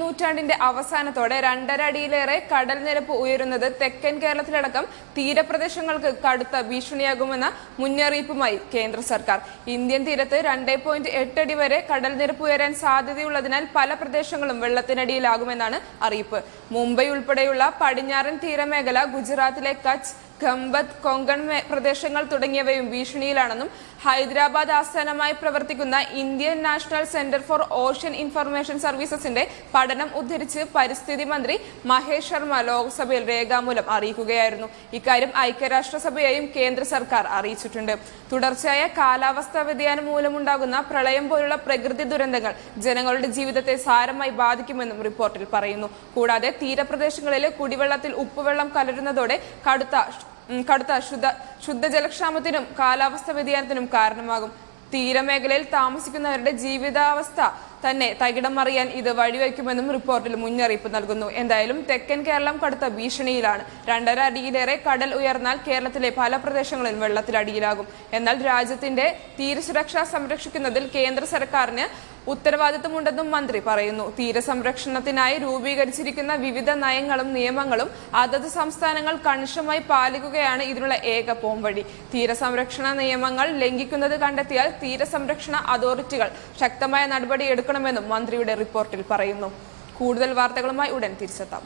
നൂറ്റാണ്ടിന്റെ അവസാനത്തോടെ രണ്ടര അടിയിലേറെ കടൽ നിരപ്പ് ഉയരുന്നത് തെക്കൻ കേരളത്തിലടക്കം തീരപ്രദേശങ്ങൾക്ക് കടുത്ത ഭീഷണിയാകുമെന്ന മുന്നറിയിപ്പുമായി കേന്ദ്ര സർക്കാർ. ഇന്ത്യൻ തീരത്ത് രണ്ടേ പോയിന്റ് എട്ട് അടി വരെ കടൽ നിരപ്പ് ഉയരാൻ സാധ്യതയുള്ളതിനാൽ പല പ്രദേശങ്ങളും വെള്ളത്തിനടിയിലാകുമെന്നാണ് അറിയിപ്പ്. മുംബൈ ഉൾപ്പെടെയുള്ള പടിഞ്ഞാറൻ തീരമേഖല ഗുജറാത്തിലെ കച്ച് ഖമ്പത്ത് കൊങ്കൺ പ്രദേശങ്ങൾ തുടങ്ങിയവയും ഭീഷണിയിലാണെന്നും ഹൈദരാബാദ് ആസ്ഥാനമായി പ്രവർത്തിക്കുന്ന Indian National Centre for Ocean Information സർവീസസിന്റെ പഠനം ഉദ്ധരിച്ച് പരിസ്ഥിതി മന്ത്രി മഹേഷ് ശർമ്മ ലോക്സഭയിൽ രേഖാമൂലം അറിയിക്കുകയായിരുന്നു. ഇക്കാര്യം ഐക്യരാഷ്ട്രസഭയെയും കേന്ദ്ര സർക്കാർ അറിയിച്ചിട്ടുണ്ട്. തുടർച്ചയായ കാലാവസ്ഥാ വ്യതിയാനം മൂലമുണ്ടാകുന്ന പ്രളയം പോലുള്ള പ്രകൃതി ദുരന്തങ്ങൾ ജനങ്ങളുടെ ജീവിതത്തെ സാരമായി ബാധിക്കുമെന്നും റിപ്പോർട്ടിൽ പറയുന്നു. കൂടാതെ തീരപ്രദേശങ്ങളിലെ കുടിവെള്ളത്തിൽ ഉപ്പുവെള്ളം കലരുന്നതോടെ കടുത്ത കടുത്ത ശുദ്ധ ശുദ്ധജലക്ഷാമത്തിനും കാലാവസ്ഥ വ്യതിയാനത്തിനും കാരണമാകും. തീരമേഖലയിൽ താമസിക്കുന്നവരുടെ ജീവിതാവസ്ഥ തന്നെ തകിടം മറിയാൻ ഇത് വഴിവെക്കുമെന്നും റിപ്പോർട്ടിൽ മുന്നറിയിപ്പ് നൽകുന്നു. എന്തായാലും തെക്കൻ കേരളം കടുത്ത ഭീഷണിയിലാണ്. രണ്ടര അടിയിലേറെ കടൽ ഉയർന്നാൽ കേരളത്തിലെ പല പ്രദേശങ്ങളും വെള്ളത്തിലടിയിലാകും എന്നാൽ രാജ്യത്തിന്റെ തീരസുരക്ഷ സംരക്ഷിക്കുന്നതിൽ കേന്ദ്ര സർക്കാരിന് ഉത്തരവാദിത്തമുണ്ടെന്നും മന്ത്രി പറയുന്നു. തീരസംരക്ഷണത്തിനായി രൂപീകരിച്ചിരിക്കുന്ന വിവിധ നയങ്ങളും നിയമങ്ങളും അതത് സംസ്ഥാനങ്ങൾ കണിശമായി പാലിക്കുകയാണ് ഇതിനുള്ള ഏക പോംവഴി. തീരസംരക്ഷണ നിയമങ്ങൾ ലംഘിക്കുന്നത് കണ്ടെത്തിയാൽ തീരസംരക്ഷണ അതോറിറ്റികൾ ശക്തമായ നടപടി എടുക്കണമെന്നും മന്ത്രിയുടെ റിപ്പോർട്ടിൽ പറയുന്നു. കൂടുതൽ വാർത്തകളുമായി ഉടൻ തിരിച്ചെത്താം.